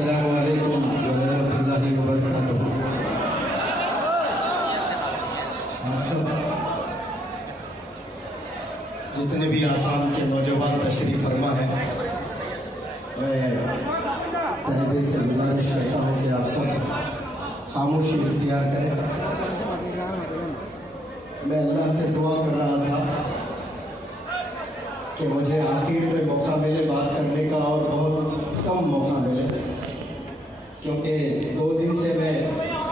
السلام علیکم ورحمۃ اللہ وبرکاتہ۔ آپ سب جتنے بھی آسام کے نوجوان تشریف فرما ہیں، میں تہہ دل سے گزارش کرتا ہوں کہ آپ سب خاموشی اختیار کریں۔ میں اللہ سے دعا کر رہا تھا کہ مجھے آخر میں موقع ملے بات کرنے کا، اور بہت کم موقع ملے، کیونکہ 2 دن سے میں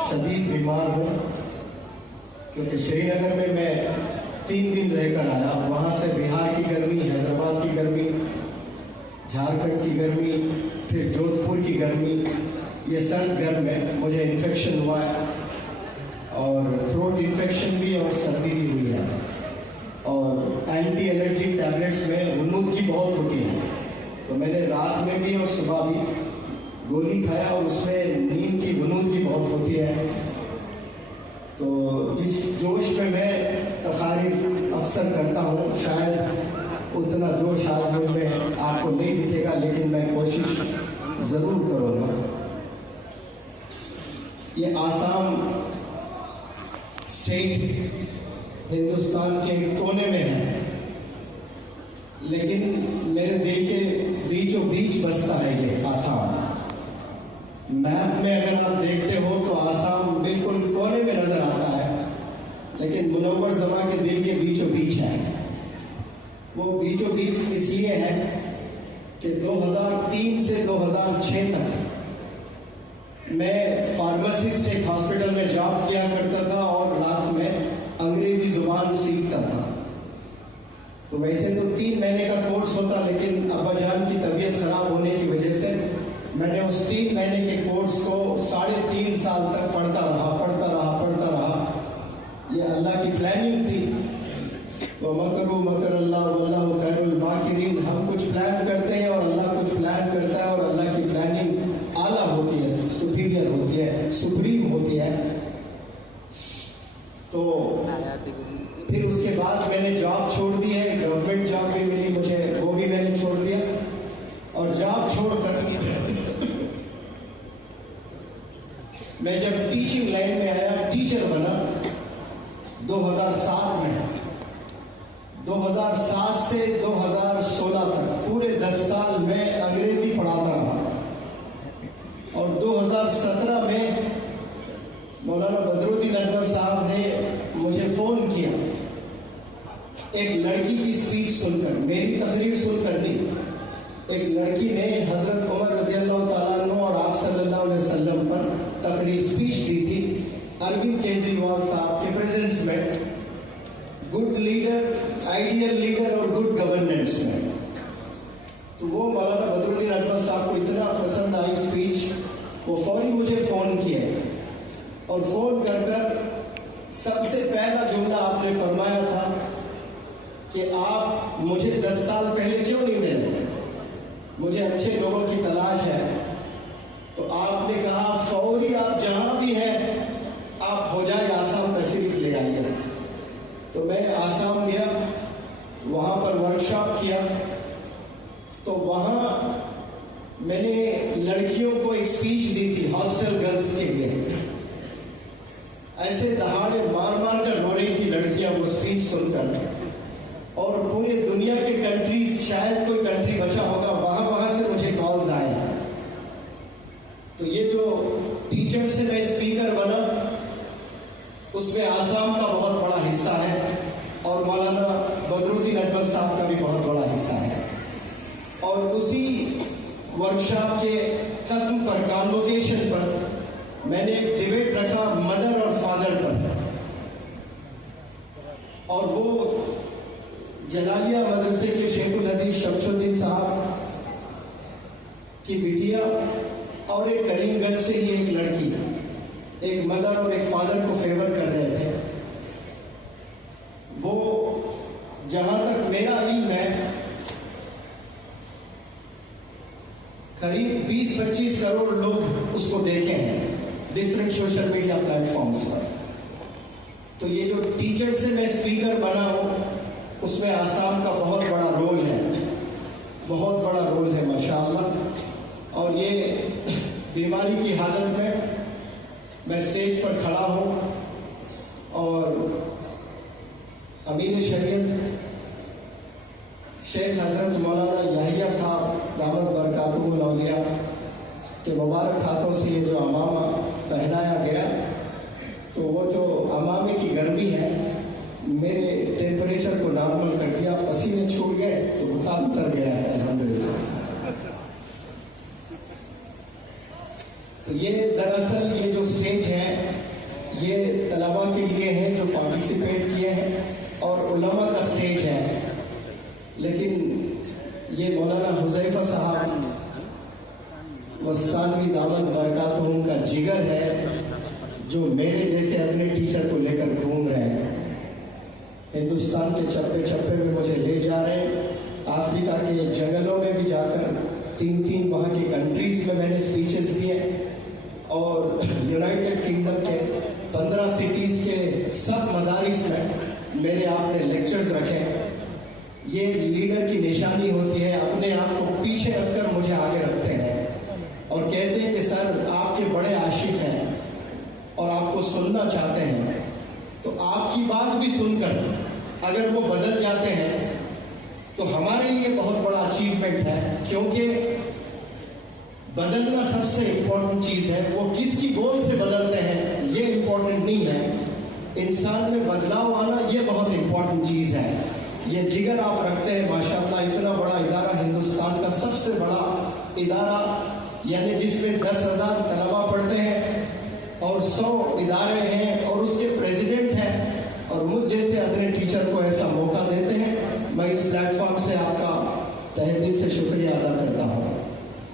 شدید بیمار ہوں، کیونکہ سری نگر میں 3 دن رہ کر آیا، وہاں سے بہار کی گرمی، حیدرآباد کی گرمی، جھارکھنڈ کی گرمی، پھر جودھ پور کی گرمی، یہ سرد گرم میں مجھے انفیکشن ہوا ہے، اور تھروٹ انفیکشن بھی اور سردی بھی ہوئی ہے، اور اینٹی الرجی ٹیبلیٹس میں غنودگی بہت ہوتی ہے، تو میں نے رات میں بھی اور صبح بھی گولی کھایا، اور اس میں نیند کی غنودگی بہت ہوتی ہے۔ تو جس جوش میں تقاریر اکثر کرتا ہوں، شاید اتنا جوش آج مجھ میں آپ کو نہیں دکھے گا، لیکن میں کوشش ضرور کروں گا۔ یہ آسام اسٹیٹ ہندوستان کے کونے میں ہے، لیکن میرے دل کے بیچوں بیچ بستا ہے یہ آسام۔ میپ میں اگر آپ دیکھتے ہو تو آسام بالکل کونے میں نظر آتا ہے، لیکن منور زماں کے دل کے بیچوں بیچ ہے۔ وہ بیچوں بیچ اس لیے ہے کہ 2003 سے 2006 تک میں فارماسسٹ ایک ہاسپٹل میں جاب کیا کرتا تھا، اور رات میں انگریزی زبان سیکھتا تھا۔ تو ویسے تو 3 مہینے کا کورس ہوتا، لیکن ابا جان کی طبیعت خراب ہونے کی وجہ سے میں نے اس 3 مہینے کے کورس کو 3.5 سال تک پڑھتا رہا۔ یہ اللہ کی پلاننگ تھی، وَمَكَرُوا مَكَرَ اللَّهُ وَاللَّهُ خَيْرُ الْمَاكِرِينَ۔ ہم کچھ پلان کرتے ہیں اور اللہ کچھ پلان کرتا ہے، اور اللہ کی پلاننگ اعلیٰ ہوتی ہے، سپیریئر ہوتی ہے، سپریم ہوتی ہے۔ تو پھر اس کے بعد میں نے جاب چھوڑ دی ہے، گورنمنٹ جاب بھی ملی مجھے، وہ بھی میں نے چھوڑ دیا، اور جاب چھوڑ کر میں جب ٹیچنگ لائن میں آیا، ٹیچر بنا 2007 میں۔ 2007 سے 2016 تک پورے 10 سال میں انگریزی پڑھاتا رہا، اور 2017 میں مولانا بدرالدین اجمل صاحب نے مجھے فون کیا، ایک لڑکی کی اسپیچ سن کر، میری تقریر سن کر نہیں، ایک لڑکی نے حضرت عمر رضی اللہ تعالیٰ عنہ اور آپ صلی اللہ علیہ وسلم پر تقریر اسپیچ دی تھی اروند کیجریوال صاحب کے پریزنس میں، گڈ لیڈر، آئیڈیل لیڈر اور گڈ گورننس میں۔ تو وہ مولانا بدرالدین اجمل صاحب کو اتنا پسند آئی اسپیچ، وہ فوری مجھے فون کیا، اور فون کر سب سے پہلا جملہ آپ نے فرمایا تھا کہ آپ مجھے 10 سال پہلے کیوں نہیں ملے، مجھے اچھے لوگوں کی تلاش ہے۔ تو آپ نے کہا فوری آپ جہاں بھی ہیں آپ ہو جائے آسام تشریف لے آئیے۔ تو میں آسام گیا، وہاں پر ورکشاپ کیا، تو وہاں میں نے لڑکیوں کو ایک اسپیچ دی تھی ہاسٹل گرلس کے لیے، ایسے دہاڑے مار کر رو رہی تھی لڑکیاں وہ اسپیچ سن کر، اور پورے دنیا کے کنٹریز، شاید کوئی کنٹری بچا ہوگا، وہاں سے مجھے کالز آئے۔ تو یہ جو ٹیچر سے میں اسپیکر بنا، اس میں آسام کا بہت بڑا حصہ ہے، اور مولانا بدرالدین اجمل صاحب کا بھی بہت بڑا حصہ ہے۔ اور اسی ورکشاپ کے ختم پر، کانوکیشن پر، میں نے ایک ڈیبیٹ رکھا مدر اور فادر پر، اور وہ جلالیہ مدرسے کے شیخ الحدیث شمس الدین صاحب کی بیٹیا، اور ایک کریم گنج سے ہی ایک لڑکی، ایک مدر اور ایک فادر کو فیور کر رہے تھے۔ وہ جہاں تک میرا علم ہے قریب 20-25 کروڑ لوگ اس کو دیکھے ہیں different social media platforms پر۔ تو یہ جو ٹیچر سے میں اسپیکر بنا ہوں، اس میں آسام کا بہت بڑا رول ہے، بہت بڑا رول ہے ماشاءاللہ۔ اور یہ بیماری کی حالت میں میں اسٹیج پر کھڑا ہوں اور امیر شریعت شیخ حضرت مولانا یحییٰ صاحب دامت برکاتہ الاولیاء کے مبارک ہاتھوں سے یہ جو امامہ پہنایا گیا، تو وہ جو امامے کی گرمی ہے میرے ٹیمپریچر کو نارمل کر دیا، پسینے چھوٹ گئے تو بخار اتر گیا ہے الحمدللہ۔ تو یہ دراصل یہ جو سٹیج ہے یہ طلباء کے لیے ہیں جو پارٹیسپیٹ کیے ہیں اور علماء کا سٹیج ہے، لیکن یہ مولانا حذیفہ صاحب وسطانوی دامت برکاتہم کا جگر ہے جو میرے جیسے اپنے ٹیچر کو لے کر گھوم رہے ہیں، ہندوستان کے چپے چپے میں مجھے لے جا رہے ہیں، افریقہ کے جنگلوں میں بھی جا کر 3 وہاں کی کنٹریز میں میں نے اسپیچز دیے، اور یونائٹڈ کنگڈم کے 15 سٹیز کے سب مدارس میں میرے آپ نے لیکچرز رکھے۔ یہ لیڈر کی نشانی ہوتی ہے، اپنے آپ کو پیچھے رکھ کر مجھے آگے رکھتے ہیں اور کہتے ہیں کہ سر آپ کے بڑے عاشق ہیں اور آپ کو سننا چاہتے ہیں، تو آپ کی بات بھی سن کر اگر وہ بدل جاتے ہیں تو ہمارے لیے بہت بڑا اچیومنٹ ہے، کیونکہ بدلنا سب سے امپورٹنٹ چیز ہے۔ وہ کس کی بول سے بدلتے ہیں یہ امپورٹنٹ نہیں ہے، انسان میں بدلاؤ آنا یہ بہت امپورٹنٹ چیز ہے۔ یہ جگر آپ رکھتے ہیں ماشاءاللہ، اتنا بڑا ادارہ، ہندوستان کا سب سے بڑا ادارہ، یعنی جس میں 10,000 طلباء پڑھتے ہیں اور 100 ادارے ہیں اور اس کے پریزیڈنٹ ہیں، اور مجھ جیسے اپنے ٹیچر کو ایسا موقع دیتے ہیں۔ میں اس پلیٹ فارم سے آپ کا تہہ دل سے شکریہ ادا کرتا ہوں،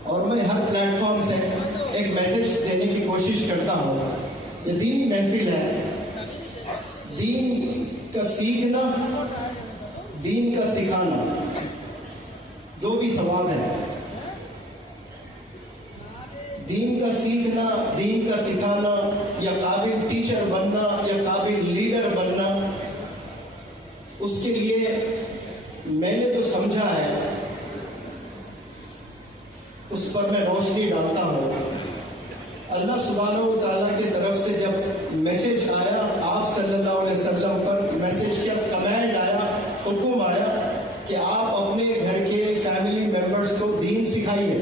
اور میں ہر پلیٹ فارم سے ایک میسج دینے کی کوشش کرتا ہوں۔ یہ دینی محفل ہے، دین کا سیکھنا، دین کا سکھانا دو بھی ثواب ہے۔ دین کا سیکھنا، دین کا سکھانا، یا قابل ٹیچر بننا یا قابل لیڈر بننا، اس کے لیے میں نے جو سمجھا ہے اس پر میں روشنی ڈالتا ہوں۔ اللہ سبحانہ و تعالیٰ کی طرف سے جب میسج آیا آپ صلی اللہ علیہ وسلم پر، میسج کیا، کمانڈ آیا، حکم آیا کہ آپ اپنے گھر کے فیملی ممبرز کو دین سکھائیے،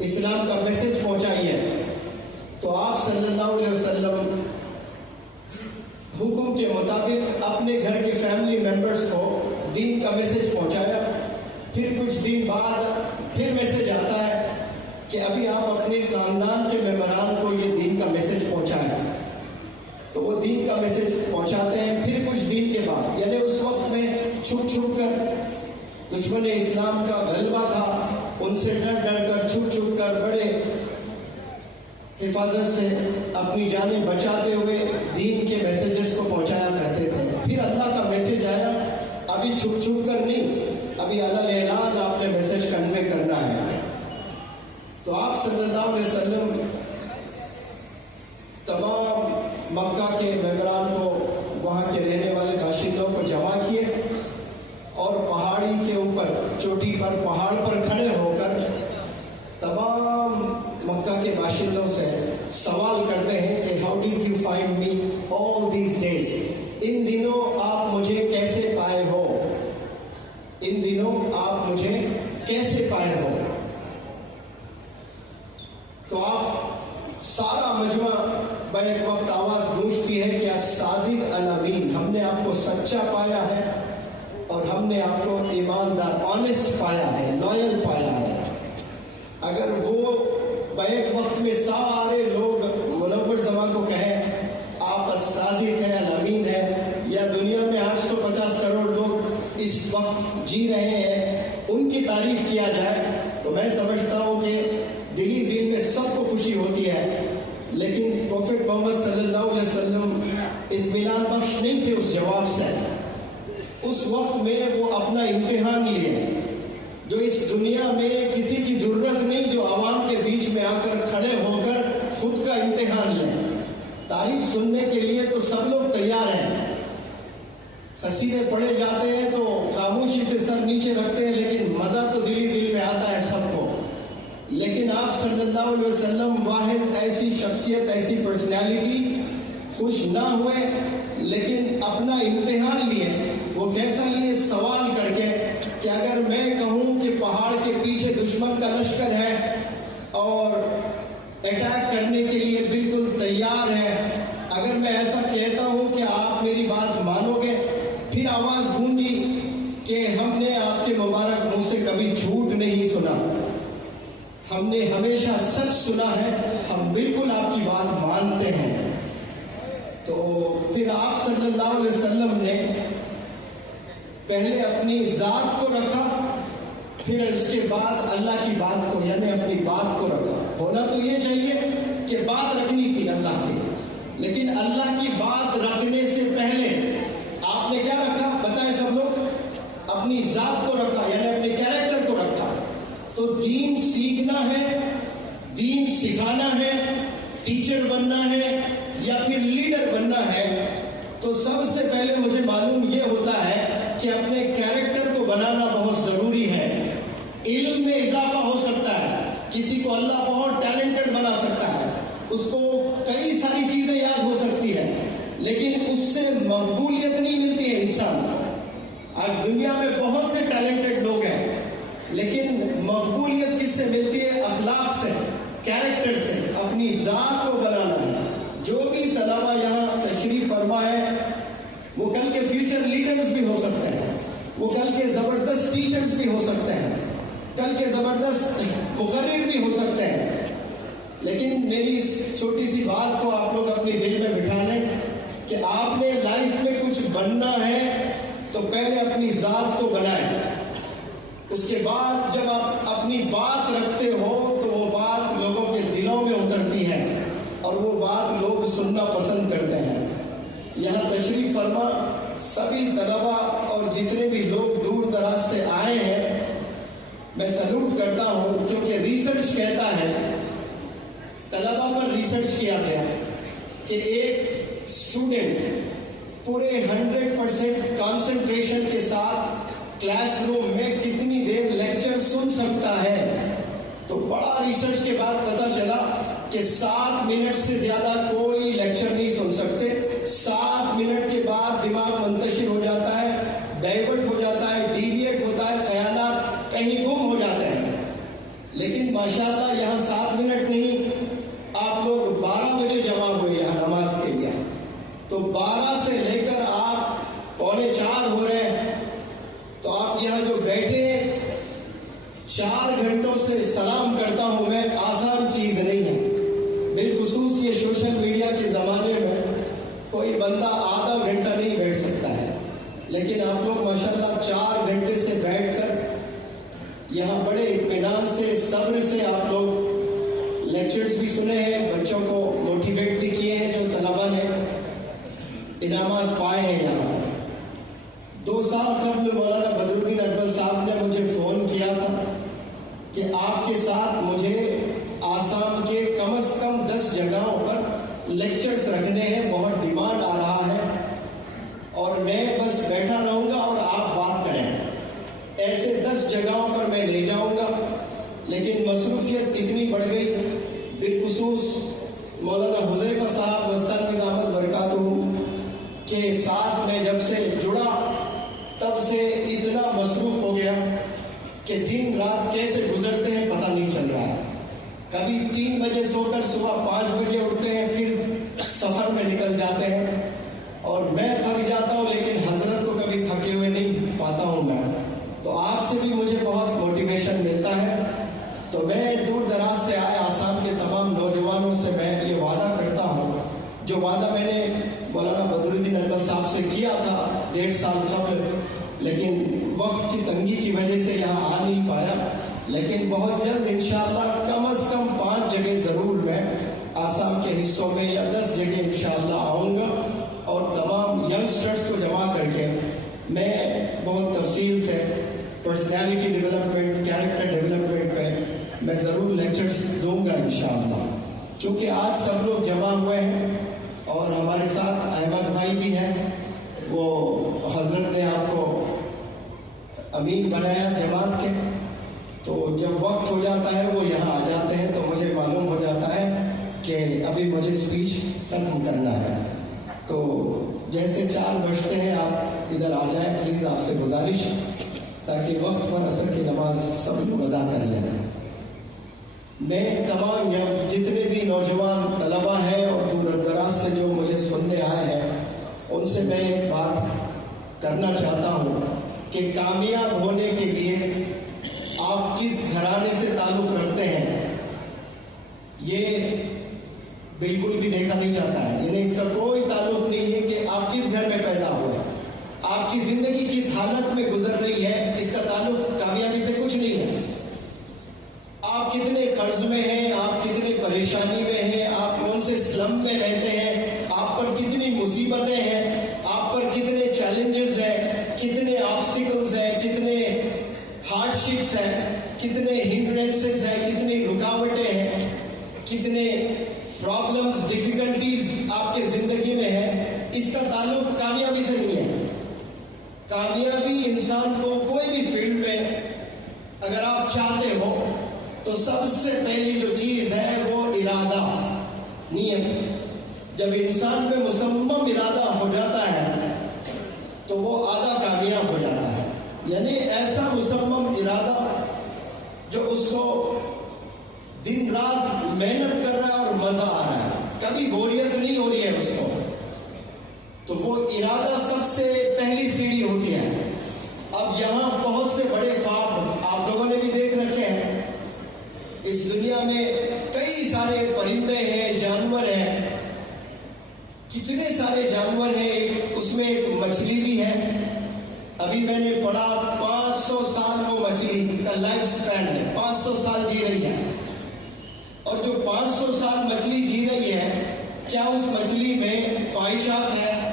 اسلام کا میسج پہنچائیے، تو آپ صلی اللہ علیہ وسلم حکم کے مطابق اپنے گھر کے فیملی ممبرز کو دین کا میسج پہنچایا۔ پھر کچھ دن بعد پھر میسج آتا ہے کہ ابھی آپ اپنے خاندان کے ممبران کو یہ دین کا میسج پہنچائیں، تو وہ دین کا میسج پہنچاتے ہیں۔ پھر کچھ دن کے بعد، یعنی اس وقت میں چھپ چھپ کر، دشمن اسلام کا غلبہ تھا، ان سے ڈر ڈر کر، چھپ چھپ کر، بڑے حفاظت سے اپنی جانیں بچاتے ہوئے دین کے میسیجز کو پہنچایا کرتے تھے۔ پھر اللہ کا میسج آیا، ابھی چھپ چھپ کر نہیں، ابھی اعلیٰ اعلان آپ نے میسج کنوے کرنا ہے۔ تو آپ صلی اللہ علیہ وسلم تمام مکہ کے ممبران کو، وہاں کے رہنے والے باشندوں کو جمع کیے، اور پہاڑی کے اوپر، چوٹی پر، پہاڑ پر کھڑے ہو کر تمام مکہ کے باشندوں سے سوال کرتے ہیں کہ how did you find me all these days, ان دنوں آپ مجھے کیسے پائے ہو، ان دنوں آپ مجھے کیسے پائے ہو۔ تو آپ سارا مجمع بیک وقت آواز گونجتی ہے کہ الصادق الامین، ہم نے آپ کو سچا پایا ہے اور ہم نے آپ کو ایماندار، آنیسٹ پایا ہے، لائل پایا ہے۔ اگر وہ بیک وقت میں سارے لوگ منور زمان کو کہیں آپ الصادق ہے، الامین ہے، یا دنیا میں 850 کروڑ لوگ اس وقت جی رہے ہیں، ان کی تعریف کیا جائے، تو میں سمجھتا ہوں کہ دلی دل میں سب کو خوشی ہوتی ہے۔ لیکن پروفٹ محمد صلی اللہ علیہ وسلم اطمینان بخش نہیں تھے اس جواب سے۔ اس وقت میں وہ اپنا امتحان لیے، جو اس دنیا میں کسی کی ضرورت نہیں جو عوام کے بیچ میں آ کر کھڑے ہو کر خود کا امتحان لیں۔ تعریف سننے کے لیے تو سب لوگ تیار ہیں، قصیدے پڑھے جاتے ہیں تو خاموشی سے سر نیچے رکھتے ہیں، لیکن مزہ تو دلی دل میں آتا ہے سب کو۔ لیکن لیکن آپ صلی اللہ علیہ وسلم واحد ایسی شخصیت، ایسی پرسنالٹی، خوش نہ ہوئے لیکن اپنا امتحان لیے. وہ کیسا لیے؟ سوال کر کے کہ اگر میں کہوں کہ پہاڑ کے پیچھے دشمن کا لشکر ہے اور اٹیک کرنے کے لیے بالکل تیار ہے، اگر میں ایسا کہتا ہوں کہ آپ میری بات مانو گے؟ پھر آواز گونجی کہ ہم نے آپ کے مبارک منہ سے کبھی جھوٹ نہیں سنا، ہم نے ہمیشہ سچ سنا ہے، ہم بالکل آپ کی بات مانتے ہیں. تو پھر آپ صلی اللہ علیہ وسلم نے پہلے اپنی ذات کو رکھا، پھر اس کے بعد اللہ کی بات کو، یعنی اپنی بات کو رکھا. ہونا تو یہ چاہیے کہ بات رکھنی تھی اللہ کی، لیکن اللہ کی بات رکھنے سے پہلے آپ نے کیا رکھا؟ بتائیں سب لوگ. اپنی ذات کو رکھا، یعنی اپنے کیریکٹر کو رکھا. تو دین سیکھنا ہے، دین سکھانا ہے، ٹیچر بننا ہے یا پھر لیڈر بننا ہے، تو سب سے پہلے مجھے معلوم یہ ہوتا ہے کہ اپنے کیریکٹر کو بنانا بہت ضروری ہے. علم میں اضافہ ہو سکتا ہے، کسی کو اللہ بہت ٹیلنٹڈ بنا سکتا ہے، اس کو کئی ساری چیزیں یاد ہو سکتی ہے، لیکن اس سے مقبولیت نہیں ملتی ہے انسان کو. آج دنیا میں بہت سے ٹیلنٹڈ لوگ ہیں، لیکن مقبولیت کس سے ملتی ہے؟ اخلاق سے، کیریکٹر سے. اپنی ذات کو بنانا ہے. جو بھی طلبہ یہاں تشریف فرما ہے وہ کل کے فیوچر لیڈرز بھی ہو سکتے ہیں، وہ کل کے زبردست ٹیچرز بھی ہو سکتے ہیں، کل کے زبردست مقرر بھی ہو سکتے ہیں. لیکن میری اس چھوٹی سی بات کو آپ لوگ اپنے دل میں بٹھا لیں کہ آپ نے لائف میں کچھ بننا ہے تو پہلے اپنی ذات کو بنائیں. اس کے بعد جب آپ اپنی بات رکھتے ہو تو وہ بات لوگوں کے دلوں میں اترتی ہے اور وہ بات لوگ سننا پسند کرتے ہیں. یہاں تشریف فرما سبھی طلبہ اور جتنے بھی لوگ دور دراز سے آئے ہیں میں سلوٹ کرتا ہوں، کیونکہ ریسرچ کہتا ہے، طلبہ پر ریسرچ کیا گیا کہ ایک اسٹوڈنٹ پورے 100% کانسنٹریشن کے ساتھ کلاس روم میں کتنی دیر لیکچر سن سکتا ہے. تو بڑا ریسرچ کے بعد پتا چلا کہ 7 منٹ سے زیادہ کوئی لیکچر نہیں سن سکتے. 7 منٹ کے بعد دماغ منتشر ہو جاتا ہے، ڈائیورٹ ہو جاتا ہے، ڈیویٹ ہوتا ہے، خیالات کہیں گم ہو جاتے ہیں. لیکن ماشاءاللہ یہاں 7 منٹ نہیں، آپ لوگ 12 بجے جمع ہوئے یہاں نماز کے لیے. تو 12 سے لے کر آپ 3:45 ہو رہے ہیں، تو آپ یہاں جو بیٹھے 4 گھنٹوں سے سلام کرتا ہوں میں، آسان چیز نہیں ہے. بالخصوص یہ سوشل میڈیا کے زمانے میں کوئی بندہ آدھا گھنٹہ نہیں بیٹھ سکتا ہے، لیکن آپ لوگ ماشاءاللہ 4 گھنٹے سے بیٹھ کر یہاں بڑے اطمینان سے، صبر سے آپ لوگ لیکچرز بھی سنے ہیں، بچوں کو موٹیویٹ بھی کیے ہیں، جو طلبہ نے انعامات پائے ہیں. یہاں 2 سال قبل مولانا بدرالدین اکبر صاحب نے مجھے فون کیا تھا کہ آپ کے ساتھ مجھے آسام کے کم از کم 10 جگہوں پر لیکچرز رکھنے ہیں، بہت ڈیمانڈ آ رہا ہے اور میں بس بیٹھا رہوں گا اور آپ بات کریں. ایسے 10 جگہوں پر میں لے جاؤں گا، لیکن مصروفیت اتنی بڑھ گئی، بالخصوص مولانا حذیفہ صاحب وسطی دامت برکاتہ کے ساتھ میں جب سے جڑا تب سے اتنا مصروف ہو گیا کہ دن رات کیسے گزرتے ہیں پتہ نہیں چل رہا ہے. کبھی 3 بجے سو کر صبح 5 بجے اٹھتے ہیں، پھر سفر میں نکل جاتے ہیں اور میں تھک جاتا ہوں، لیکن حضرت کو کبھی تھکے ہوئے نہیں پاتا ہوں میں. تو آپ سے بھی مجھے بہت موٹیویشن ملتا ہے. تو میں دور دراز سے آئے آسام کے تمام نوجوانوں سے میں یہ وعدہ کرتا ہوں، جو وعدہ میں نے مولانا بدرالدین اکبر صاحب سے کیا تھا 1.5 سال قبل، لیکن وقت کی تنگی کی وجہ سے یہاں آ نہیں پایا. لیکن بہت جلد انشاءاللہ کم از کم 5 جگہ ضرور میں آسام کے حصوں میں یا 10 جگہ انشاءاللہ آؤں گا، اور تمام ینگسٹرز کو جمع کر کے میں بہت تفصیل سے پرسنالٹی ڈیولپمنٹ، کیریکٹر ڈیولپمنٹ پہ میں ضرور لیکچرز دوں گا انشاءاللہ. چونکہ آج سب لوگ جمع ہوئے ہیں اور ہمارے ساتھ احمد بھائی بھی ہیں، وہ حضرت نے آپ کو امین بنایا جماعت کے، تو جب وقت ہو جاتا ہے وہ یہاں آ جاتے ہیں تو مجھے معلوم ہو جاتا ہے کہ ابھی مجھے اسپیچ ختم کرنا ہے. تو جیسے 4 بجتے ہیں آپ ادھر آ جائیں پلیز، آپ سے گزارش، تاکہ وقت پر عصر کی نماز سب لوگ ادا کر لیں. میں تمام یہاں جتنے بھی نوجوان طلباء ہیں اور دور دراز سے جو مجھے سننے آئے ہیں ان سے میں ایک بات کرنا چاہتا ہوں کہ کامیاب ہونے کے لیے آپ کس گھرانے سے تعلق رکھتے ہیں یہ بالکل بھی دیکھا نہیں جاتا ہے. یعنی اس کا کوئی تعلق نہیں ہے کہ آپ کس گھر میں پیدا ہوئے، آپ کی زندگی کس حالت میں گزر رہی ہے، اس کا تعلق کامیابی سے کچھ نہیں ہے. آپ کتنے قرض میں ہیں، آپ کتنے پریشانی میں ہیں، آپ کون سے سلم میں رہتے ہیں، آپ پر کتنی مصیبتیں ہیں، آپ پر کتنے چیلنجز ہیں، کتنے آبسٹیکلز ہیں، کتنے ہارڈ شپس ہیں، کتنے ہنڈرنسز ہیں، کتنی رکاوٹیں ہیں، کتنے پرابلمز ڈیفیکلٹیز آپ کے زندگی میں ہیں، اس کا تعلق کامیابی سے نہیں ہے. کامیابی انسان کو کوئی بھی فیلڈ میں اگر آپ چاہتے ہو تو سب سے پہلی جو چیز ہے وہ ارادہ، نیت. جب انسان میں مصمم ارادہ ہو جاتا ہے تو وہ آدھا کامیاب ہو جاتا ہے. یعنی ایسا مصمم ارادہ جو اس کو دن رات محنت کر رہا ہے اور مزہ آ رہا ہے، کبھی بوریت نہیں ہو رہی ہے اس کو، تو وہ ارادہ سب سے پہلی سیڑھی ہوتی ہے. اب یہاں بہت سے بڑے خواب آپ لوگوں نے بھی دیکھ رکھے ہیں. اس دنیا میں کئی سارے پرندے ہیں، جانور ہیں، کتنے سارے جانور ہیں. اس میں ایک مچھلی بھی ہے. ابھی میں نے پڑھا 500 سال وہ مچھلی کا لائف سپین ہے، 500 سال جی رہی ہے. اور جو 500 سال مچھلی جی رہی ہے، کیا اس مچھلی میں خواہشات ہیں،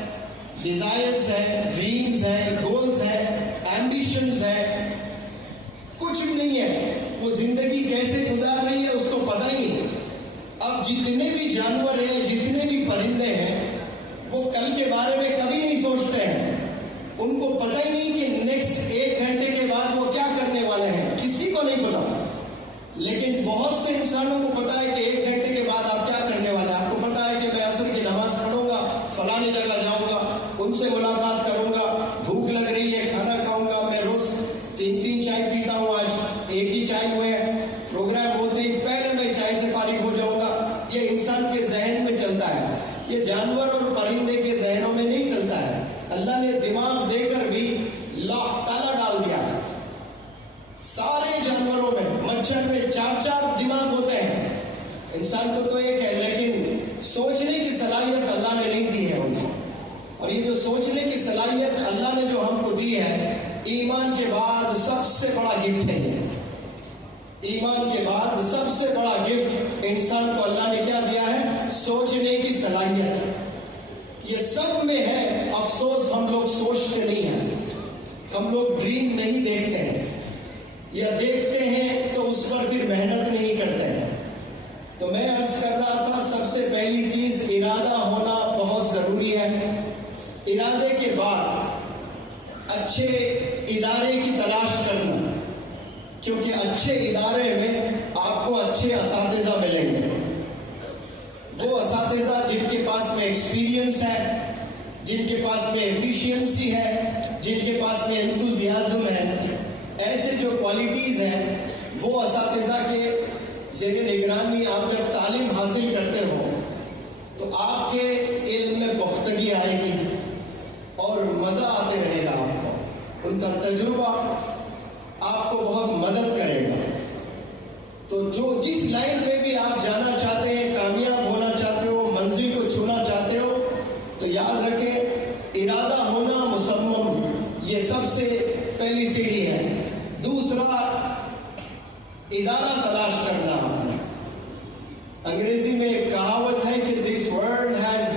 ڈیزائرز ہیں، ڈریمز ہیں، گولز ہیں، ایمبیشنز ہیں؟ کچھ بھی نہیں ہے. وہ زندگی کیسے گزار رہی ہے اس کو پتہ ہی نہیں. اب جتنے بھی جانور ہیں، جتنے بھی پرندے ہیں، وہ کل کے بارے میں کبھی نہیں سوچتے ہیں. ان کو پتہ ہی نہیں کہ نیکسٹ 1 گھنٹے کے بعد وہ کیا کرنے والے ہیں، کسی کو نہیں پتا. لیکن بہت سے انسانوں کو پتا ہے کہ 1 گھنٹے کے بعد آپ کیا کرنے والے ہیں. آپ کو پتا ہے کہ میں عصر کی نماز پڑھوں گا، فلانی جگہ جاؤں گا، ان سے ملاقات کروں گا، بھوک لگ رہی ہے کھانا کھاؤں گا. میں روز 3 چائے پیتا ہوں، آج 1 ہی چائے ہوئے ہیں. پروگرام ہوتے ہی پہلے میں چائے سے فارغ ہو جاؤں گا. یہ انسان کے ذہن میں چلتا ہے، یہ جانور اور پرندے کے ذہنوں میں نہیں چلتا ہے. اللہ نے دماغ دے کر بھی تالا ڈال دیا. سارے جانوروں میں، مچھر میں 4 دماغ ہوتے ہیں. انسان کو تو ایک ہے، لیکن سوچنے کی صلاحیت اللہ نے نہیں دی ہے ان کو. اور یہ جو سوچنے کی صلاحیت اللہ نے جو ہم کو دی ہے، ایمان کے بعد سب سے بڑا گفٹ ہے. یہ ایمان کے بعد سب سے بڑا گفٹ انسان کو اللہ نے کیا دیا ہے؟ سوچنے کی صلاحیت. یہ سب میں ہے. افسوس ہم لوگ سوچتے نہیں ہیں، ہم لوگ ڈریم نہیں دیکھتے ہیں، یا دیکھتے ہیں تو اس پر پھر محنت نہیں کرتے ہیں. تو میں عرض کر رہا تھا سب سے پہلی چیز ارادہ ہونا بہت ضروری ہے. ارادے کے بعد اچھے ادارے کی تلاش کرنا، کیونکہ اچھے ادارے میں آپ کو اچھے اساتذہ ملیں گے. وہ اساتذہ جن کے پاس میں ایکسپیرینس ہے، جن کے پاس میں ایفیشینسی ہے، جن کے پاس میں انتھوزیازم ہے، ایسے جو کوالٹیز ہیں، وہ اساتذہ کے زیر نگرانی آپ جب تعلیم حاصل کرتے ہو تو آپ کے علم میں پختگی آئے گی اور مزہ آتے رہے گا. آپ کو ان کا تجربہ آپ کو بہت مدد کرے گا. تو جو جس لائن میں بھی آپ جانا چاہتے ہیں، کامیاب ہونا چاہتے ہو، منزل کو چھونا چاہتے ہو، تو یاد رکھیں ارادہ ہونا مصمم، یہ سب سے پہلی سیڑھی ہے. دوسرا ادارہ تلاش کرنا. انگریزی میں ایک کہاوت ہے کہ this world has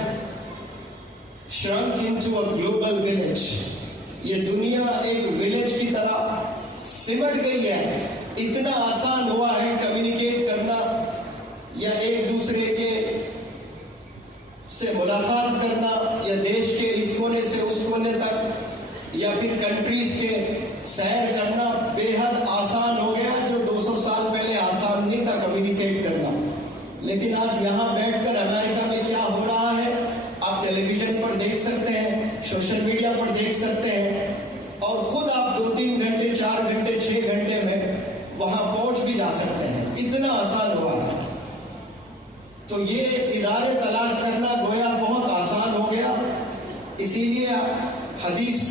shrink into a global village. یہ دنیا ایک ولیج کی طرح سمٹ گئی ہے. اتنا آسان ہوا ہے کمیونیکیٹ کرنا یا ایک دوسرے کے سے ملاقات کرنا، یا دیش کے اس کونے سے اس کونے تک، یا پھر کنٹریز کے سیر کرنا بے حد آسان ہو گیا. جو 200 سال پہلے آسان نہیں تھا کمیونیکیٹ کرنا، لیکن آج یہاں بیٹھ کر امریکہ میں کیا ہو رہا ہے آپ ٹیلی ویژن پر دیکھ سکتے ہیں، سوشل میڈیا پر دیکھ سکتے ہیں، اور خود آپ 2-3 گھنٹے 4 گھنٹے 6 گھنٹے میں وہاں پہنچ بھی جا سکتے ہیں، اتنا آسان ہوا ہے۔ تو یہ ادارے تلاش کرنا گویا بہت آسان ہو گیا۔ اسی لیے حدیث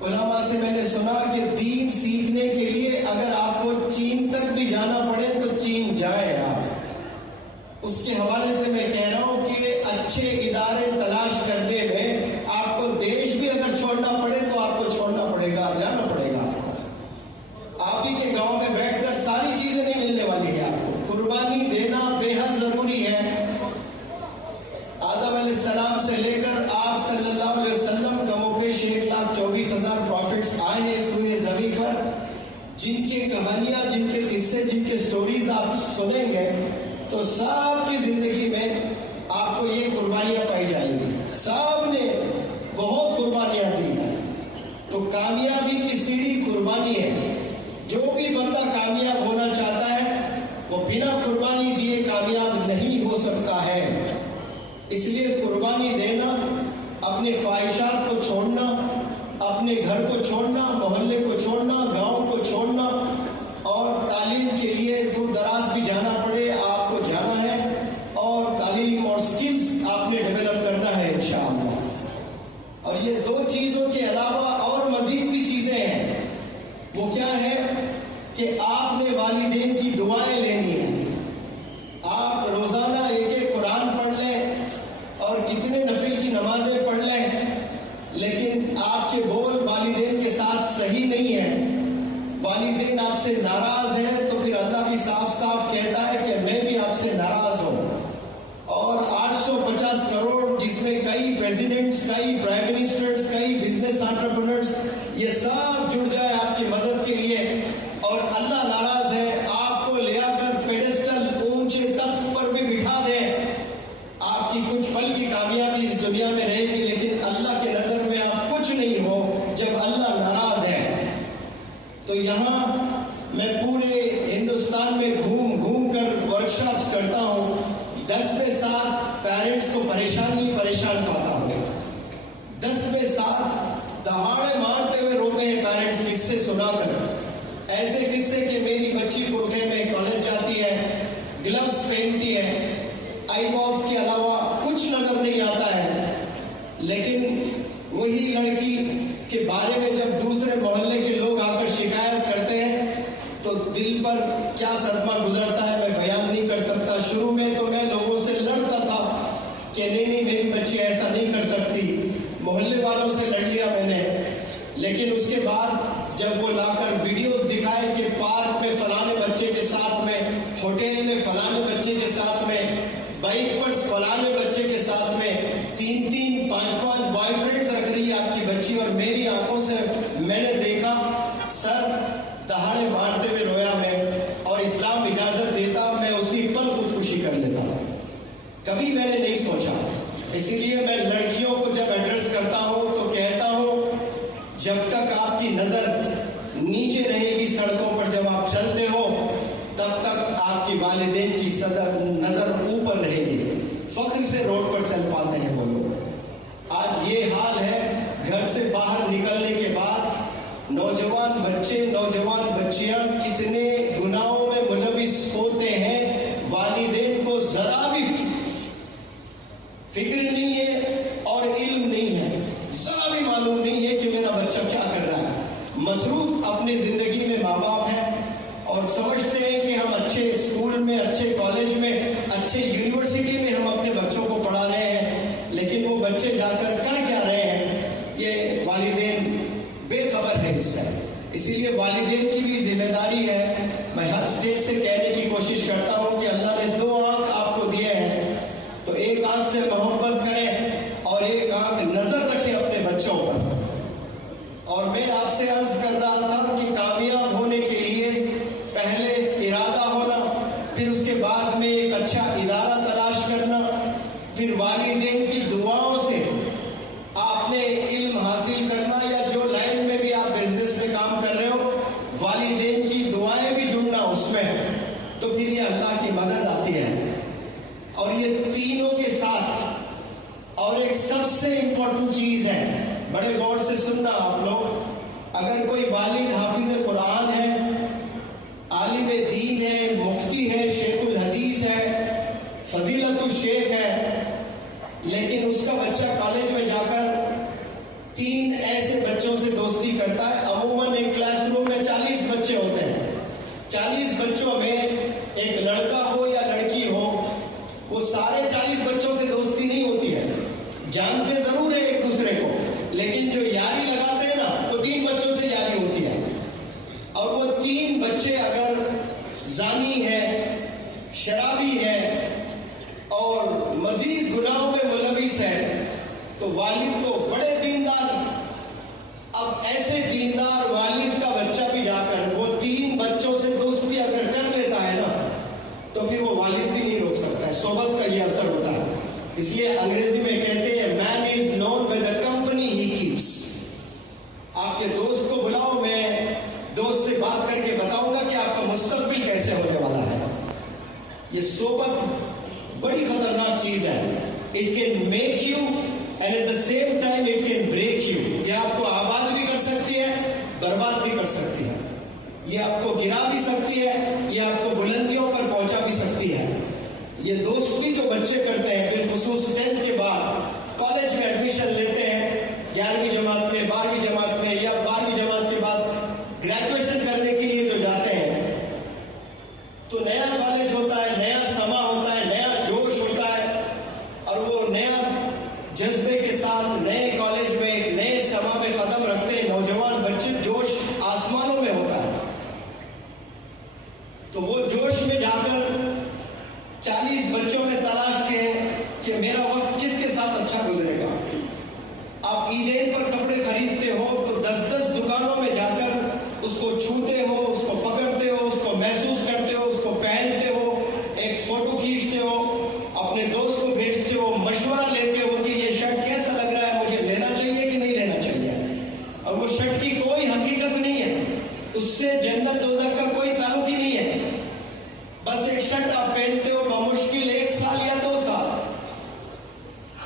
علماء سے میں نے سنا کہ دین سیکھنے کے لیے اگر آپ کو چین تک بھی جانا پڑے تو چین جائیں آپ۔ اس کے حوالے سے میں کہہ رہا ہوں کہ اچھے ادارے تلاش کرنے میں آپ کو دیش بھی اگر چھوڑنا پڑے تو آپ کو چھوڑنا پڑے گا، جانا پڑے گا آپ کو۔ آپ ہی کے گاؤں میں بیٹھ کر ساری چیزیں نہیں ملنے والی ہے آپ کو، قربانی دینا بے حد ضروری ہے۔ آدم علیہ السلام سے لے کر آپ صلی اللہ علیہ وسلم کم و بیش 1,24,000 پروفٹس آئے ہیں اس ہوئے زمین پر، جن کی کہانیاں، جن کے قصے، جن کے سٹوریز آپ سنیں گے تو سب کی زندگی میں آپ کو یہ قربانیاں پائی جائیں گی۔ سب نے بہت قربانیاں دی ہیں۔ تو کامیابی کی سیڑھی قربانی ہے۔ جو بھی بندہ کامیاب ہونا چاہتا ہے وہ بنا قربانی دیے کامیاب نہیں ہو سکتا ہے۔ اس لیے قربانی دینا، اپنے خواہشات کو چھوڑنا، اپنے گھر کو چھوڑنا، محلے کو چھوڑنا، گاؤں کو چھوڑنا، اور تعلیم کے لیے دور دراز بھی جانا پڑے آپ کو جانا ہے، اور تعلیم اور سکلز آپ نے ڈیولپ کرنا ہے انشاءاللہ۔ اور یہ 2 چیزوں کے علاوہ اور مزید بھی چیزیں ہیں۔ وہ کیا ہے کہ آپ نے والدین کی دعائیں لینی ہیں۔ آپ روزانہ ایک قرآن پڑھ لیں اور کتنے نفل کی نمازیں پڑھ لیں، لیکن آپ کے بول والدین کے ساتھ صحیح نہیں ہیں، والدین آپ سے ناراض ہیں، تو پھر اللہ بھی صاف صاف کہتا ہے کہ میں بھی آپ سے ناراض ہوں۔ اور 850 کروڑ جس میں کئی پریزیڈنٹس، کئی پرائم منسٹرز، کئی بزنس انٹرپرنرز، یہ سب جڑ جائے آپ کی مدد کے لیے، اور اللہ ناراض ہے، آپ کو لے آ کر پیڈسٹل اونچے تخت پر بھی بٹھا دیں، آپ کی کچھ پل کی کامیابی اس دنیا میں رہے گی، لیکن اللہ کے نظر میں آپ کچھ نہیں ہو جب اللہ ناراض ہے۔ تو یہاں میں پورے ہندوستان میں گھوم گھوم کر ورکشاپس کرتا ہوں، 10 میں 7 پیرنٹس کو پریشان پاتا ہوں۔ 10 میں 7 دہاڑے مارتے ہوئے روتے ہیں پیرنٹس قصے سنا کر، ایسے قصے کہ میری بچی برقعے میں کالج جاتی ہے، گلوز پہنتی ہے، آئی بالس کے علاوہ کچھ نظر نہیں آتا ہے، لیکن وہی لڑکی کے بارے میں جب دوسرے محلے کے لوگ آ کر شکایت کرتے ہیں تو دل پر کیا صدمہ گزرتا ہے میں بیان نہیں کر سکتا۔ شروع میں تو میں لوگوں سے لڑتا تھا کہ نہیں میری بچی ایسا نہیں کر سکتی، محلے والوں سے لڑ لیا میں نے، لیکن اس کے بعد جب وہ لا کر ویڈیوز دکھائے کہ پارک میں فلانے بچے کے ساتھ میں، ہوٹل میں فلانے بچے کے ساتھ میں، بائک پر فلانے بچے کے ساتھ میں 3-3 5-5 بوائے فرینڈز رکھ رہی ہے آپ کی بچی، اور میری آنکھوں سے میں نے دیکھا، سر دہاڑے مارتے ہوئے رویا میں، اور اسلام اجازت دیتا میں اسی پل خودکشی کر لیتا۔ کبھی میں نے نہیں سوچا، اسی لیے میں لڑکیوں کو جب ایڈریس کرتا ہوں تو کہتا ہوں جب تک آپ کی نظر نیچے رہے گی سڑکوں پر جب آپ چلتے ہو، تب تک آپ کی والدین کی نظر اوپر رہے گی، فخر سے روڈ پر چل پاتے ہیں وہ لوگ۔ آج یہ حال ہے، گھر سے باہر نکلنے کے بعد نوجوان بچے، نوجوان بچیاں کتنے گناہوں میں ملوث ہوتے ہیں، والدین کو ذرا بھی فکر نہیں ہے اور علم نہیں ہے، ذرا بھی معلوم نہیں ہے کہ میرا بچہ کیا کر رہا ہے۔ مصروف اپنے زندگی میں ماں باپ ہیں اور سمجھتے ہیں کہ ہم اچھے اسکول میں، اچھے کالج میں، اچھے یونیورسٹی میں ہم اپنے بچوں کو پڑھا رہے ہیں، لیکن وہ بچے جا کر کیا رہے ہیں یہ والدین بے خبر ہے اس سے۔ اسی لیے والدین کی بھی ذمہ داری ہے۔ میں ہر اسٹیج سے کہنے کی کوشش کرتا ہوں کہ اللہ نے 2 آنکھ آپ کو دیے ہیں، تو ایک آنکھ سے محبت کریں اور ایک آنکھ نظر رکھیں اپنے بچوں پر۔ اور میں آپ سے عرض کر رہا تھا کہ کامیاب ہونے کے لیے پہلے ارادہ ہونا، پھر اس کے بعد میں ایک اچھا ادارہ تلاش کرنا، پھر والدین کی دعاؤں سے آپ نے علم حاصل کرنا، یا جو لائن میں بھی آپ بزنس میں کام کر رہے ہو والدین کی دعائیں اللہ کی مدد آتی ہے. اور یہ تینوں کے ساتھ اور ایک سب سے امپورٹنٹ چیز ہے، بڑے غور سے سننا آپ لوگ. اگر کوئی والد حافظ قرآن ہے، عالم دین ہے، مفتی ہے، شیخ الحدیث ہے، فضیلت الشیخ ہے، لیکن اس کا بچہ کالج میں جا کر 3 ایسے بچوں سے دوستی کرتا ہے. عموماً ایک کلاس روم میں 40 بچے ہوتے ہیں. 40 بچوں میں ایک لڑکا ہو یا لڑکی ہو، وہ سارے 40 بچوں سے دوستی نہیں ہوتی ہے. جانتے ضرور ہے ایک دوسرے کو، لیکن جو یاری لگاتے ہیں نا، وہ 3 بچوں سے یاری ہوتی ہے. اور وہ 3 بچے اگر زانی ہے، شرابی ہے اور مزید گناہوں میں ملوث ہے تو والد تو بڑے دیندار. اب ایسے دیندار والد کا بچہ بھی جا کر وہ 3 بچوں سے دوستی اگر کر لیتا ہے نا، تو پھر وہ والد بھی نہیں روک سکتا ہے. صحبت کا یہ اثر ہوتا ہے. اس لیے انگریزی میں کہتے ہیں man is known by the company he keeps. آپ کے دوست کو بلاؤ، میں دوست سے بات کر کے بتاؤں گا کہ آپ کا مستقبل کیسے ہونے والا ہے. یہ صحبت بڑی خطرناک چیز ہے. It can make you and at the same time it can break you. یہ آپ کو آباد بھی کر سکتی ہے، برباد بھی کر سکتی ہے. یہ آپ کو گرا بھی سکتی ہے، یہ آپ کو بلندیوں پر پہنچا بھی سکتی ہے. یہ دوستی جو بچے کرتے ہیں، بالخصوص 10th کے بعد کالج میں ایڈمیشن لیتے ہیں، 11ویں جماعت میں، 12ویں جماعت میں، یا 12ویں جماعت کے بعد گریجویشن کرنے کے لیے جو جاتے ہیں، تو نیا کالج ہوتا ہے، نیا سما ہوتا ہے، نیا جوش ہوتا ہے. اور وہ نیا جذبے کے ساتھ نئے کالج میں ایک نئے سما میں قدم رکھتے ہیں نوجوان بچے. جوش آسمانوں میں ہوتا ہے. تو وہ جوش میں جا کر 40 بچوں میں تلاش کے کہ میرا وقت کس کے ساتھ اچھا گزرے گا. آپ عیدین پر کپڑے خریدتے ہو تو 10 دکانوں میں جا کر اس کو چھوتے ہو، اس کو پکڑتے ہو، اس کو محسوس کرتے ہو، اس کو پہنتے ہو، ایک فوٹو کھینچتے ہو، اپنے دوست کو بھیجتے ہو، مشورہ لیتے ہو کہ یہ شرٹ کیسا لگ رہا ہے، مجھے لینا چاہیے کہ نہیں لینا چاہیے. اور وہ شرٹ کی کوئی حقیقت نہیں ہے، اس سے جنت دوزخ کا کوئی تعلق ہی نہیں ہے. بس ایک شرٹ آپ پہنتے ہو بمشکل 1 سال یا 2 سال،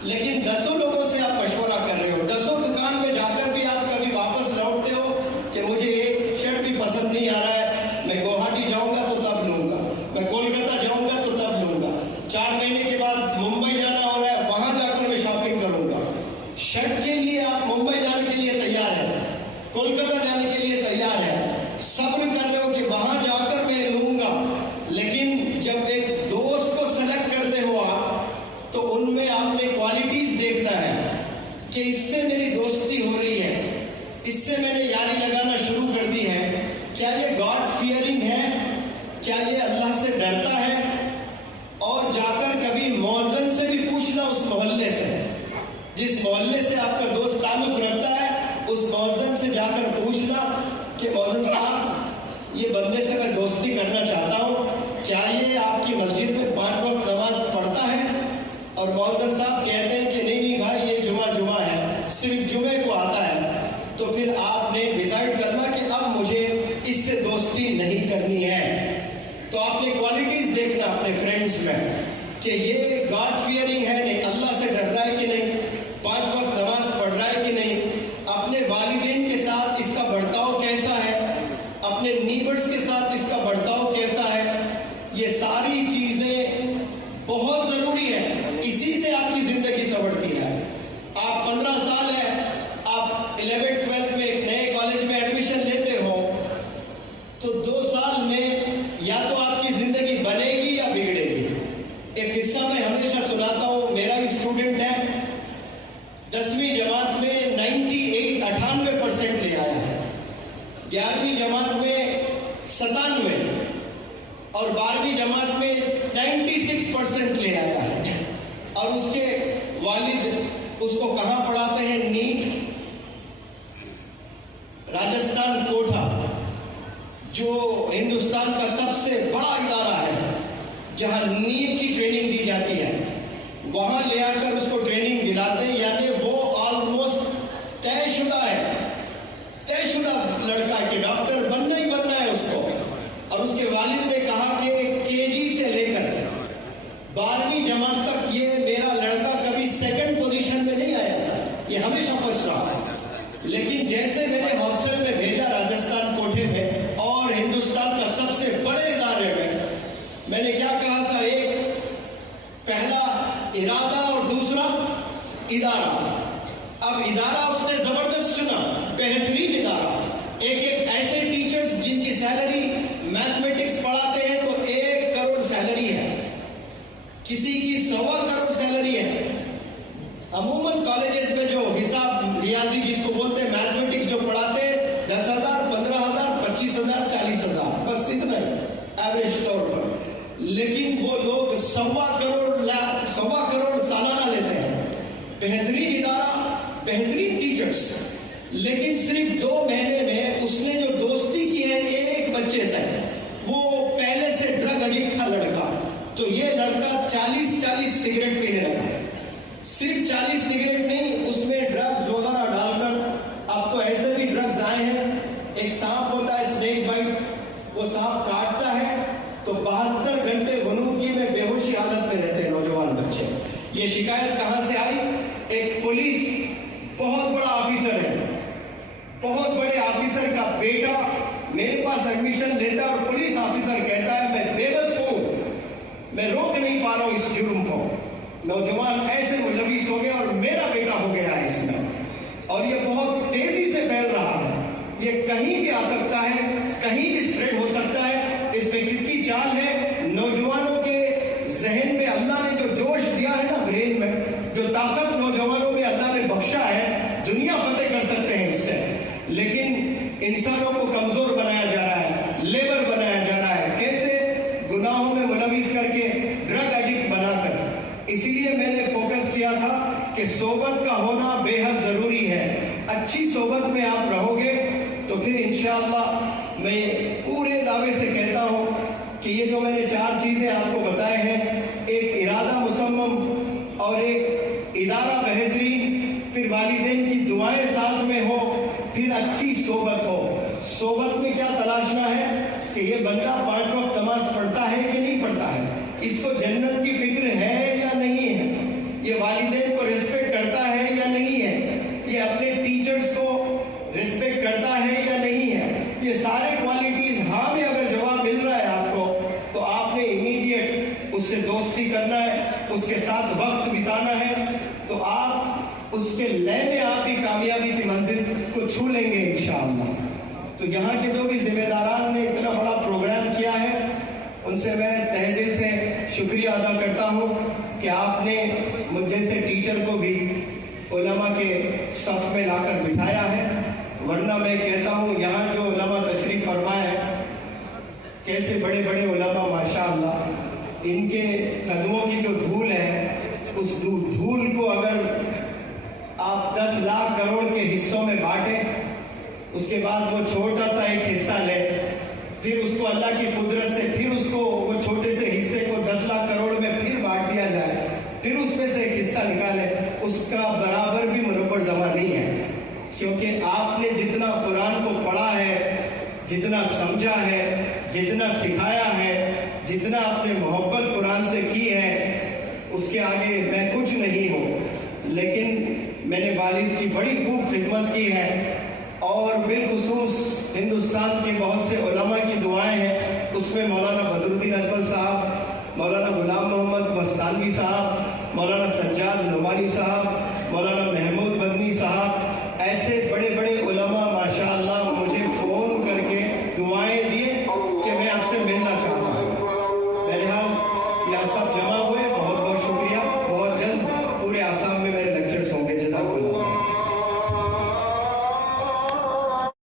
لیکن 10 لوگوں سے آپ مشورہ کر رہے ہو. 10 دکان میں جا کر بھی آپ کبھی واپس لوٹتے ہو کہ مجھے ایک شرٹ بھی پسند نہیں آ رہا ہے، میں گوہاٹی جاؤں گا تو تب لوں گا، میں کولکتہ جاؤں گا تو تب لوں گا، 4 مہینے کے بعد ممبئی جانا ہو رہا ہے، وہاں جا کر میں شاپنگ کروں گا. شرٹ کے لیے آپ ممبئی جانے کے لیے تیار ہیں، کولکتہ جانے کے لیے تیار ہیں، صبر کر رہے ہو کہ وہاں جا کر میں لوں گا. لیکن جب ایک دوست کو سلیکٹ کرتے ہو آپ، تو ان میں آپ نے کوالٹیز دیکھنا ہے کہ اس سے میری دوستی ہو رہی ہے، اس سے میں نے یاری لگانا شروع کر دی ہے. کیا یہ گاڈ فیئرنگ ہے؟ کیا یہ اللہ سے ڈرتا ہے؟ اور جا کر کبھی مؤذن سے بھی پوچھنا، اس محلے سے، جس محلے سے آپ کا دوست تعلق رکھتا ہے، اس مؤذن سے جا کر پوچھنا کہ مؤذن صاحب، یہ بندے سے میں دوستی کرنا چاہتا ہوں، کیا یہ آپ کی مسجد میں 5 وقت نماز پڑھتا ہے؟ اور مؤذن صاحب کہتے ہیں کہ نہیں بھائی، یہ جمعہ ہے، صرف جمعے کو آتا ہے. تو پھر آپ نے ڈیسائیڈ کرنا کہ اب مجھے اس سے دوستی نہیں کرنی ہے. تو آپ نے کوالٹیز دیکھنا اپنے فرینڈز میں کہ یہ گاڈ فیئرنگ ہے نہیں، اللہ سے ڈر رہا ہے کہ نہیں، 5 وقت نماز پڑھ رہا ہے کہ نہیں، اپنے والدین کے ساتھ اس کا برتاؤ کیسا ہے، اپنے نیبرز کے ساتھ اس کا برتاؤ کیسا ہے. یہ ساری چیزیں بہت ضروری ہے. اسی سے آپ کی زندگی سنورتی ہے. آپ 15 سال ہے، آپ 11th 12th میں ایک نئے کالج میں ایڈمیشن لیتے ہو، تو 2 سال میں یا تو آپ کی زندگی بنے گی یا بگڑے گی. ایک قصہ میں ہمیشہ سناتا ہوں. میرا ہی اسٹوڈنٹ ہے، 10ویں جماعت میں 98% لے آیا ہے، 11ویں جماعت میں 97 اور 12ویں جماعت میں 96% لے آیا ہے. اور اس کے والد اس کو کہاں پڑھاتے ہیں؟ نیٹ، راجستھان کوٹھا، جو ہندوستان کا سب سے بڑا ادارہ ہے جہاں نیٹ کی ٹریننگ دی جاتی ہے. وہاں لے آ کر اس کو ٹریننگ دلاتے ہیں. یعنی وہ آلموسٹ طے شدہ ہے، طے شدہ لڑکا ہے کہ ڈاکٹر بننا ہی بننا ہے اس کو. اور اس کے والد نے کہا کہ KG سے لیکن جیسے میں نے ہاسٹل میں بھیجا راجستھان کوٹھے میں اور ہندوستان کا سب سے بڑے ادارے میں نے کیا کہا تھا؟ ایک پہلا ارادہ اور دوسرا ادارہ. اب ادارہ اس نے زبردست چنا، بہترین ادارہ. ایک ایسے ٹیچرز جن کی سیلری میتھمیٹکس پڑھاتے ہیں تو 1 کروڑ سیلری ہے، کسی کی 1.25 کروڑ سیلری ہے. عموماً کالجز میں جو حساب ریاضی جس کو بولتے ہیں میتھمیٹکس جو پڑھاتے ہیں 10,000 15,000 25,000 40,000 بس اتنا ہی ایوریج طور پر. لیکن وہ لوگ 1.25 کروڑ سالانہ لیتے ہیں. بہترین ادارہ، بہترین ٹیچرز. لیکن صرف 2 مہینے میں اس نے جو دوستی کی ہے ایک بچے سے، وہ پہلے سے ڈرگ ایڈکٹ تھا لڑکا، تو یہ لڑکا 40 سگریٹ پینے لگا. صرف 40 سگریٹ نہیں، اس میں ڈرگز وغیرہ ڈال کر. اب تو ایسے بھی ڈرگز آئے ہیں. ایک سانپ ہوتا ہے اسنیک بائٹ، وہ سانپ کاٹتا ہے تو 72 گھنٹے غنودگی میں بے ہوشی حالت میں رہتے ہیں نوجوان بچے. یہ شکایت کہاں سے آئی؟ ایک پولیس بہت بڑا آفیسر ہے، بہت بڑے آفیسر کا بیٹا میرے پاس ایڈمیشن لیتا ہے اور پولیس آفیسر کہتا ہے میں بے بس ہوں، میں روک نہیں پا رہا ہوں اس جرم کو. نوجوان ایسے ملوث ہو گئے اور میرا بیٹا ہو گیا ہے اس میں، اور یہ بہت تیزی سے پھیل رہا ہے. یہ کہیں بھی آ سکتا ہے، کہیں بھی اسپریڈ ہو سکتا ہے. اس میں کس کی چال ہے؟ نوجوانوں کے ذہن میں اللہ نے جو جوش دیا ہے نا، برین میں جو طاقت نوجوانوں میں اللہ نے بخشا ہے، دنیا فتح کر سکتے ہیں اس سے. لیکن انسانوں کو کمزور بنایا جا رہا ہے، لیبر بنایا جا رہا ہے. کیسے؟ گناہوں میں ملوث کر کے، ڈرگ ایڈکٹ بنا کر. اسی لیے میں نے فوکس کیا تھا کہ صحبت کا ہونا بے حد ضروری ہے. اچھی صحبت میں آپ رہو گے تو پھر انشاءاللہ میں پورے دعوے سے کہتا ہوں کہ یہ جو میں نے 4 چیزیں آپ کو بتائے ہیں، ایک ارادہ مصمم اور ایک ادارہ بہترین، پھر والدین کی دعائیں ساتھ میں ہو، پھر اچھی صحبت ہو. صحبت میں کیا تلاشنا ہے کہ یہ بندہ 5 وقت نماز پڑھتا ہے کہ نہیں پڑھتا ہے، اس کو جنت کی فکر ہے یا نہیں ہے، یہ والدین کو ریسپیکٹ کرتا ہے یا نہیں ہے، یہ اپنے ٹیچرز کو ریسپیکٹ کرتا ہے یا نہیں ہے. یہ سارے کوالٹیز ہاں میں اگر جواب مل رہا ہے آپ کو تو آپ نے امیڈیٹ اس سے دوستی کرنا ہے، اس کے ساتھ وقت بتانا ہے، تو آپ اس کے لے میں آپ کی کامیابی کی منزل کو چھو لیں گے انشاءاللہ. تو یہاں کے جو بھی ذمہ داران نے اتنا بڑا پروگرام کیا ہے، ان سے میں تہہ دل سے شکریہ ادا کرتا ہوں کہ آپ نے مجھ جیسے ٹیچر کو بھی علماء کے صف میں لا کر بٹھایا ہے. ورنہ میں کہتا ہوں یہاں جو علماء تشریف فرمائے ہیں، کیسے بڑے بڑے علماء ماشاءاللہ، ان کے قدموں کی جو دھول ہے، اس دھول کو اگر آپ 10 لاکھ کروڑ کے حصوں میں بانٹیں، اس کے بعد وہ چھوٹا سا ایک حصہ لے، پھر اس کو اللہ کی قدرت سے پھر اس کو وہ چھوٹے سے حصے کو 10 لاکھ کروڑ میں پھر بانٹ دیا جائے، پھر اس میں سے ایک حصہ نکالے، اس کا برابر بھی منور زماں نہیں ہے. کیونکہ آپ نے جتنا قرآن کو پڑھا ہے، جتنا سمجھا ہے، جتنا سکھایا ہے، جتنا آپ نے محبت قرآن سے کی ہے، اس کے آگے میں کچھ نہیں ہوں. لیکن میں نے والد کی بڑی خوب خدمت کی ہے، اور بالخصوص ہندوستان کے بہت سے علماء کی دعائیں ہیں. اس میں مولانا بدر الدین اکمل صاحب، مولانا غلام محمد بستانوی صاحب، مولانا سجاد نعمانی صاحب، مولانا